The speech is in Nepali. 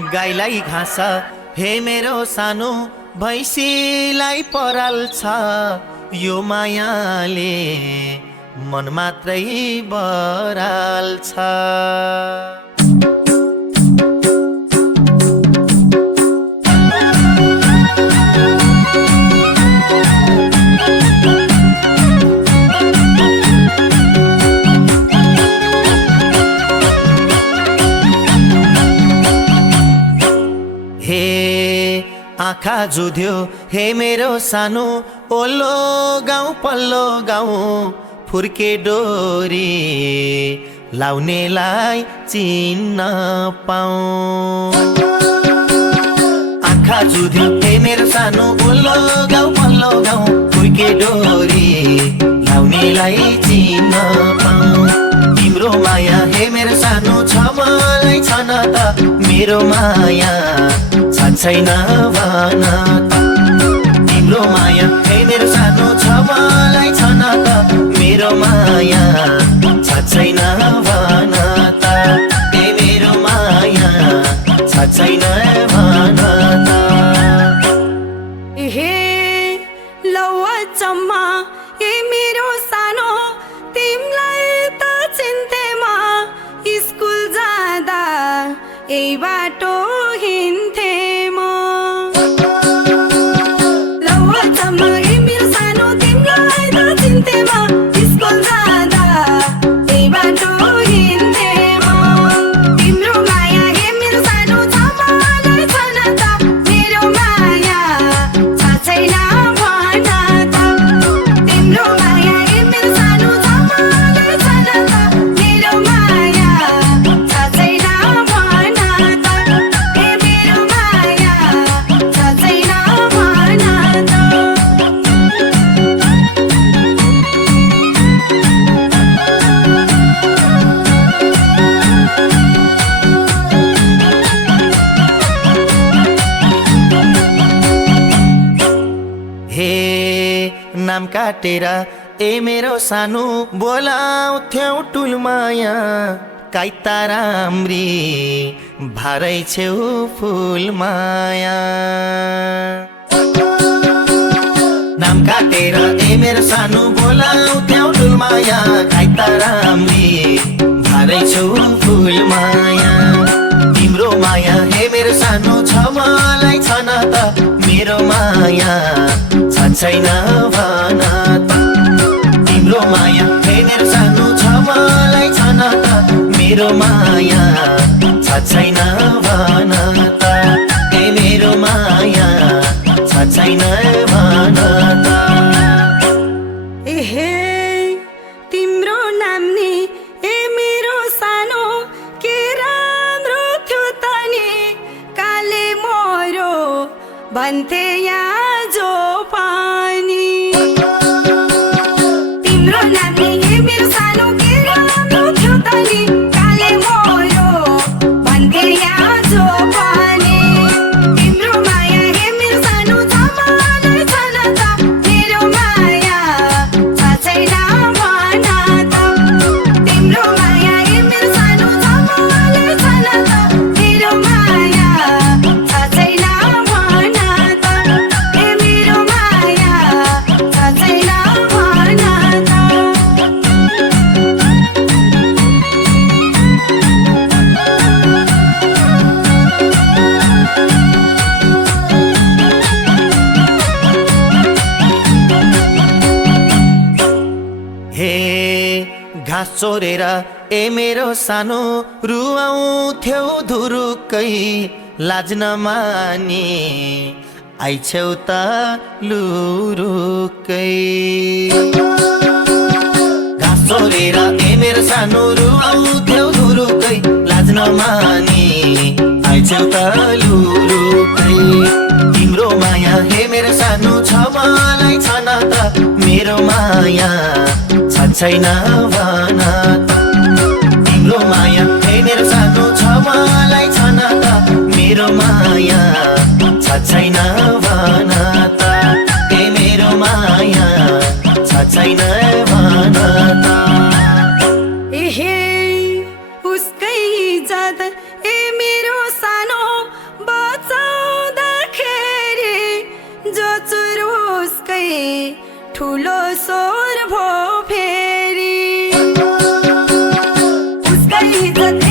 गाईलाई घाँस हे मेरो सानो भैँसीलाई पराल्छ यो मायाले मन मात्रै बराल्छ। आँखा जुध्यो हे मेरो सानो ओल्लो गाउँ पल्लो गाउँ फुर्के डोरी लाउनेलाई चिन्न पाऊँ। आँखा जुध्यो हे मेरो सानो ओल्लो गाउँ पल्लो गाउँ फुर्के डोरी लाउनेलाई चिन्न पाऊँ। तिम्रो माया हे मेरो सानो छ मलाई छन त मेरो माया छैन भन त। तिम्रो माया हे मेरो सानो छ मलाई छन त मेरो माया छैन भन त। हे मेरो माया छैन भन त। हे लौवा चम्मा हे मेरो सानो तिमलाई त चिन्तेमा स्कुल जाँदा यही बाटो हिँड्थे म। लौवा चम्मा हे मेरो सानो तिमलाई त चिन्तेमा स्कुल जाँदा यही बाटो हिँड्थे म। तिम्रो माया हे मेरो सानो छ मलाई छन त मेरो माया छैन भन त। तिम्रो माया हे मेरो सानो छ मलाई छन त मेरो माया छैन भन त। हे मेरो माया छैन भन त। हे नाम काटेर ए मेरो सानो बोलाउँथ्यौ टुलमाया काइता राम्री भारै छेउ फुलमाया। नाम काटेर ए मेरो सानो बोलाउँथ्यौ टुलमाया काइता राम्री भारै छेउ फुलमाया। तिम्रो माया हे मेरो सानो छ मलाई छन त मेरो माया छैन भन त। तिम्रो माया हे मेरो सानो छ मलाई छन त मेरो माया छैन भन त। हे मेरो माया छैन भन त। हे तिम्रो नाम नि ए मेरो सानो के राम्रो थियो त नि काले मोरो भन्थे यहाँ जो पानी। तिम्रो नाम नि ए मेरो सानो के राम्रो थियो त नि काले मोरो भन्थे यहाँ जो पानी। तिम्रो माया हे मेरो सानो छ मलाई छन त मेरो माया छैन भन त। तिम्रो माया हे मेरो सानो छ मलाई छन त मेरो माया छैन भन त। हे मेरो माया छैन भन त। हे घाँस चोरेर ए मेरो सानो रुवाउँथ्यौ धुरुकै लाज नमानी आइछौ त लुरुकै। घाँस चोरेर ए मेरो सानो रुवाउँथ्यौ धुरुकै लाज नमानी आइछौ त लुरुकै। तिम्रो माया हे मेरो सानो छ मलाई छन त मेरो माया छैन भन त। तिम्रो माया हे मेरो सानो छ मलाई छन त मेरो माया छैन भन त। हे मेरो माया छैन भन त। हे उसकै इज्जत ए मेरो सानो सोर भो फेरि उसकै इज्जत